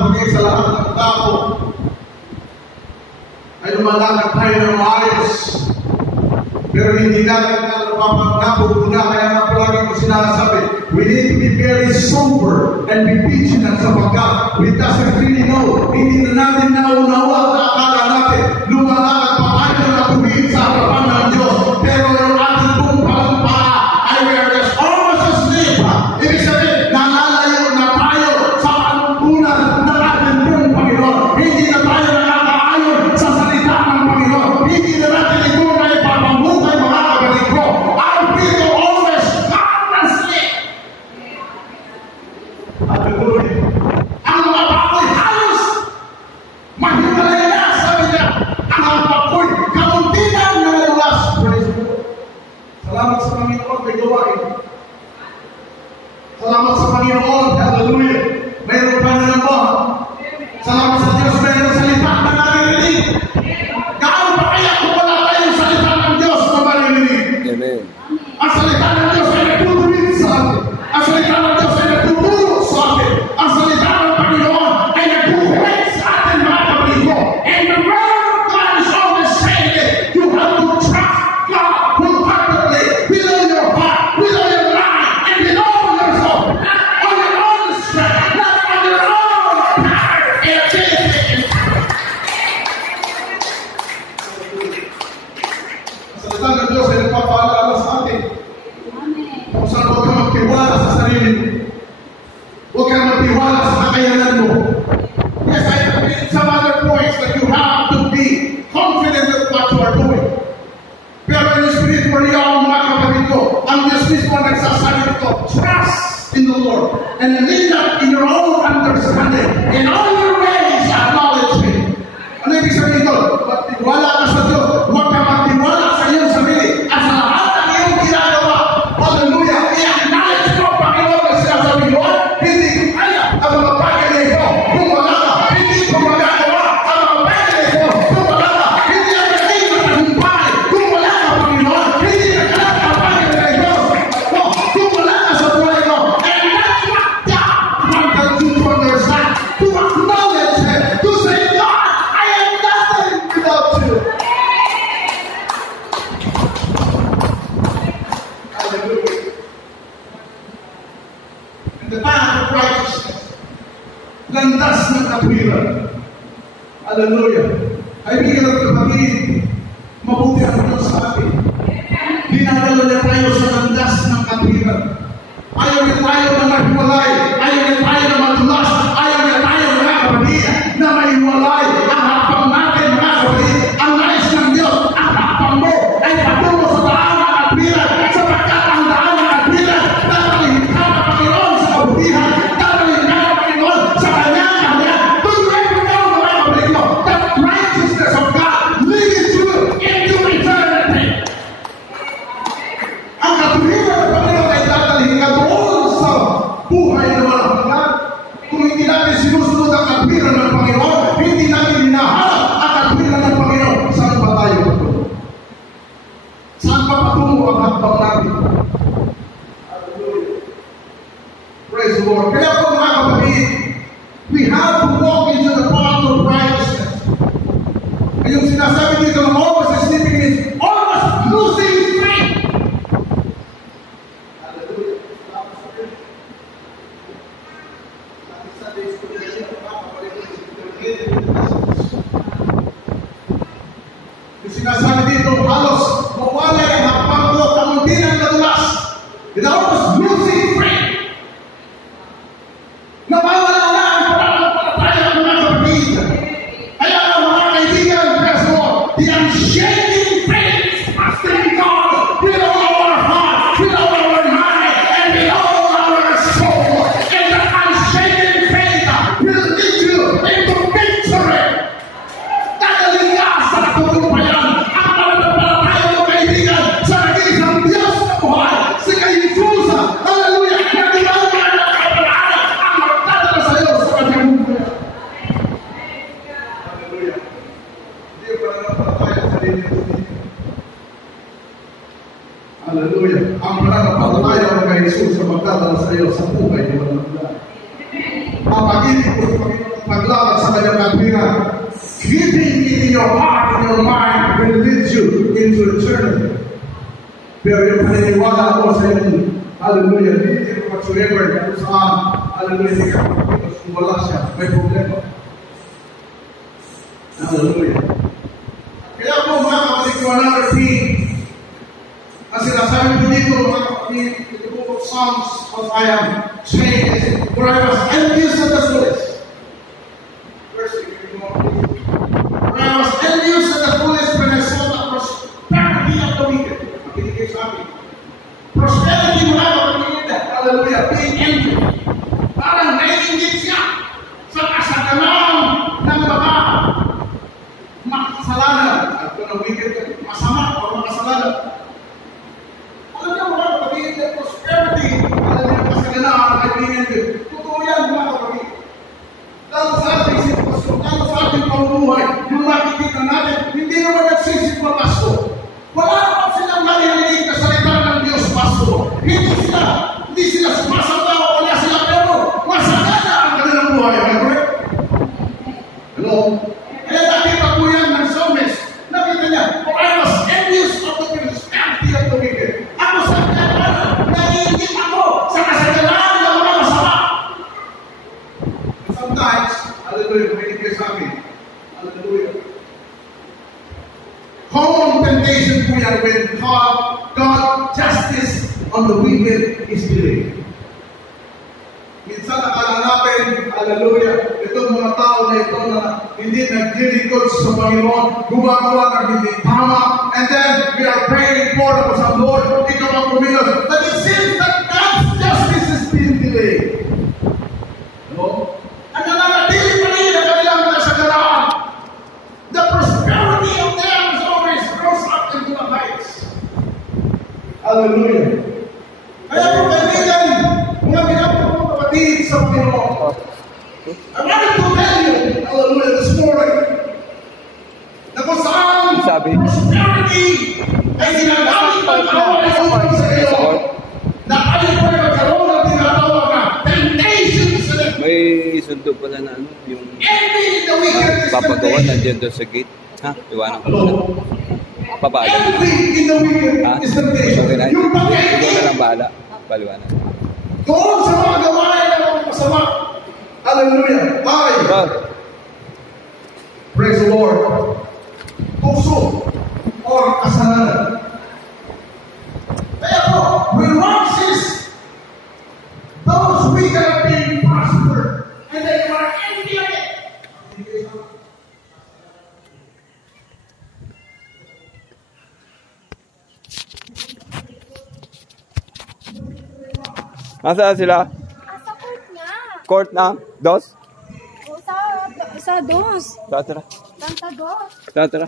kapatid, sa lahat ng tao ay lumalakad tayo ng maayos. Pero hindi natin napupuna. Kaya nga palagi ko sinasabi, we need to be very sober and be vigilant sapagkat we doesn't really know. Hindi na natin naunawa at akala natin lumalakad pa tayo na tuwid sa harapan ng Diyos. Pero yung ating pong palampaa ay we are just almost asleep. Ibig sabihin, nalalayo na tayo sa pagpunan na natin pong Panginoon. Hindi na tayo nakakaayon sa salita ng Panginoon. Hindi na natin ito na ipapamutay mga kapatid ko. Our people always gone asleep. Ang mga bakoy halos mahiwalay na, sabi niya. Ang mga bakoy kamunti na nalulas. Salamat sa Panginoon, may gawain. Salamat sa Panginoon, hallelujah. Mayroon pa na naman. Salamat sa Diyos, mayroon salita na naririnig. Gaano pa kaya kung wala tayong salita ng Diyos na maririnig? Amen. Ang salita ng Diyos ay nagtutuwid sa atin. Ang salita ng Diyos ay nagtuturo sa atin. Ang salita ng Panginoon ay nagtutuwid sa atin, mga kapatid ko. And the word of God is always saying that you have to trust God wholeheartedly with all your heart, with all your mind, and with all your soul. Not on your own strength, not on your own power. And Jesus. Ang salita ng Diyos ay nagpapaalala sa atin. Kung saan huwag kang magtiwala sa sarili mo. Huwag kang magtiwala sa kakayanan mo. Yes, I have made some other points that you have to be confident with what you are doing. Pero in the spiritual realm, mga kapatid ko, ang Diyos mismo nagsasabi ito, trust in the Lord and lean not in your own understanding. In all your ways, acknowledge Him. Ano ibig sabihin ito? Magtiwala ka sa Diyos. Huwag ka magtiwala sa iyong sarili. At sa lahat ng iyong ginagawa, hallelujah, i-acknowledge mo, Panginoon, na sinasabi mo, hindi ko kaya ang mga bagay na ito. Kung wala ka, hindi ko magagawa ang mga bagay na ito. Kung wala ka, hindi ang naging matagumpay. Kung wala ka, Panginoon, hindi nakalap ang bagay na ito. Kung wala ka sa buhay ko, and that's what God wanted you to understand, to acknowledge Him, to say, God, I am nothing without you. Hallelujah. And the path of righteousness, landas ng katwiran. Hallelujah. Kaibigan at kapatid, mabuti ang Diyos sa atin. Dinadala niya tayo sa landas ng katwiran. Ayaw niya tayo na mahiwalay. Ayaw niya tayo na madulas. Ayaw niya tayo, mga kapatid, na mahiwalay. Ang hapang natin, mga kapatid, ang nais ng Diyos, ang hapang mo ay patungo sa daan ng katwiran. Sapagkat ang daan ng katwiran, tatalihin ka ng Panginoon sa kabutihan. Tatalihin ka ng Panginoon sa kanyang kaharian. Do you ever know, mga kapatid ko, that righteousness of God leads you into eternity? Ang katwiran ng Panginoon ay tatalihin ka doon sa buhay na walang hanggan. Kung hindi natin sinusunod ang katwiran ng Panginoon, hindi natin hinahanap ang katwiran ng Panginoon, saan ba tayo patungo? Saan ba patungo ang hakbang natin? Hallelujah. Praise the Lord. Kaya po, mga kapatid, we have to walk into the path of righteousness. Ay yung sinasabi dito ng almost sleeping is almost losing faith. Hallelujah. Yung sinasabi dito, halos mawala ang hakbang ko, kamunti ng nadulas. It's almost losing faith. Nawawala na ang pananampalataya ng mga kapatid. Kaya ang mga kaibigan, praise the Lord, the unshaking faith must be God with all our heart, with all our mind, and with all our soul. And the unshaking faith will lead you into victory. Dadaling ka sa katutupayan ang pananampalataya ng kaibigan sa nag-iisang Diyos na buhay. Si kay Jesus, hallelujah, nagdilaw ka na kapalaran ang magdadala sa iyo sa kanyang buhay. Hallelujah. Hindi pa na napataya sa linya ito. Hallelujah. Ang pananampalataya ng kay Jesus sa magdadala sa iyo sa buhay ni walang hanggan. Ang pag-ibig ko sa Panginoon keeping it in your heart and your mind will lead you into eternity. Pero yung paniniwala ako sa inyo, hallelujah, hindi ko whatsoever kung saan, hallelujah, hindi ka makikita kung wala siya, may problema. Hallelujah. Kaya po mga kapatid ko, another thing, ang sinasabi ko dito, mga kapatid, in the book of Psalms, what I am saying is, for I was envious of the foolish. Verse 3, for I was envious of the foolish when I saw the prosperity of the wicked. Prosperity mo lang, hallelujah, being envy. Parang naiingit siya sa kasaganan ng mga makasalanan. At kung ang wicked, masama o makasalanan. Alam niyo mga kapatid, the prosperity, alam niyo kasaganan ay being envy. Totoo yan mga kapatid. Lalo sa ating sitwasyon, lalo sa ating pamumuhay, yung makikita natin, hindi naman nagsisip na pasto. Wala naman silang narinig na salita ng Diyos, pasto. Hindi sila sumasamba o wala sila, pero masagana ang kanilang buhay. Correct? Hello? Kaya nakita po yan ng psalmist. Nakita niya, for I was envious of the prosperity of the wicked. Ako sa kanya, naiingit ako sa kasagalan ng mga masama. Sometimes, hallelujah, may hindi sa amin. Hallelujah. Common temptation po yan when God justice on the wicked is delayed. Minsan akala natin, hallelujah, itong mga tao na ito na hindi nagdilikod sa Panginoon, gumagawa ng hindi tama, and then we are praying for the Lord, ikaw ang kumilos. But it seems that God's justice is being delayed. No? Ang nananatili pa rin ang kanilang nasagalaan. The prosperity of them is always rose up into the heights. Hallelujah. Kaya po kaibigan, mga pinapagod kapatid sa Panginoon. I wanted to tell you, hallelujah, this morning, na kung saan prosperity ay sinagamit ng away upang sa iyo, na kayo po ay magkaroon ng tinatawag na temptations. May sundo pala na ano, yung papagawa nandiyan doon sa gate. Ha? Iwanan ko na. Pabaala. Ha? Okay na. Ikaw na lang bahala. Paliwanan. Doon sa mga gawain na mga masama. Hallelujah. Ay! Praise the Lord. Puso or kasalanan. Kaya po, we resist those wicked are being prospered and they are envy of it. Nasaan sila? Sa court niya. Court na? Dos? O, sa dos. Tara. Santa dos. Tara.